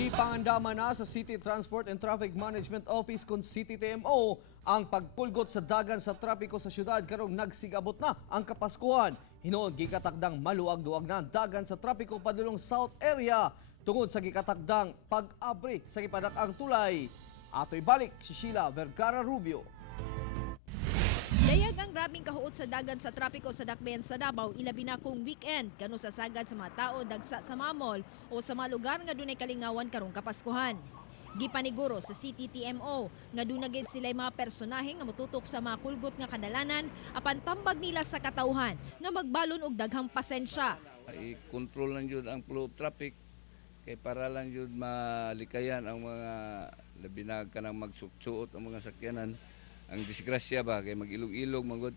Gipangandama na sa City Transport and Traffic Management Office kung City TMO ang pagpulgot sa dagan sa trapiko sa syudad karong nagsigabot na ang Kapaskuhan. Hinood gikatakdang maluwag-duwag na ang dagan sa trapiko padulong South Area tungod sa gikatakdang pag-abri sa gipadak-ang tulay. Ato'y balik si Sheila Vergara Rubio. Dayag ang grabing kahuot sa dagan sa trapiko sa Dakbayan sa Davao ilabi na kung weekend kano sa sagad sa mga tao dagsa sa mamol o sa mga lugar nga dunay kalingawan karong Kapaskuhan. Gipaniguro sa CTTMO nga dunagid sila mga personahe nga motutok sa mga kulgot nga kadalanan apan tambag nila sa katawhan nga magbalon og daghang pasensya. I-control lang jud ang flow of traffic kay para lang jud malikayan ang mga labi na kanang magsuksuot ang mga sakyanan. Ang disgrasya ba kay mag-ilog-ilog magud.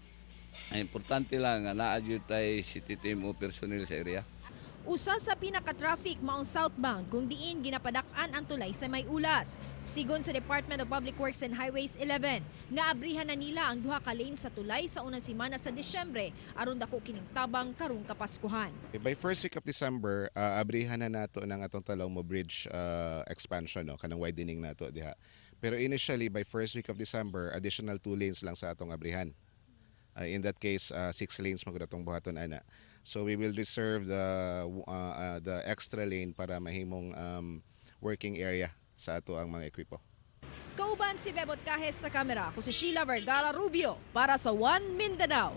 Ay importante lang nga naa jud tay City TMO personnel sa area. Usa sa pinaka-traffic maong southbound kung diin ginapadak-an ang tulay sa may ulas. Sigon sa Department of Public Works and Highways 11, nga abrihan na nila ang duha ka lane sa tulay sa unang semana sa Disyembre aron dako kining tabang karong Kapaskuhan. By first week of December, abrihan na nato ng atong Talongmo Bridge expansion, no, kanang widening nato diha. Pero initially, by first week of December, additional 2 lanes lang sa atong abrihan. In that case, 6 lanes magud atong buhaton ana. So we will reserve the extra lane para mahimong working area sa ato ang mga ekwipo. Kauban si Bebot Kahes sa kamera, ako si Sheila Vergara Rubio para sa One Mindanao.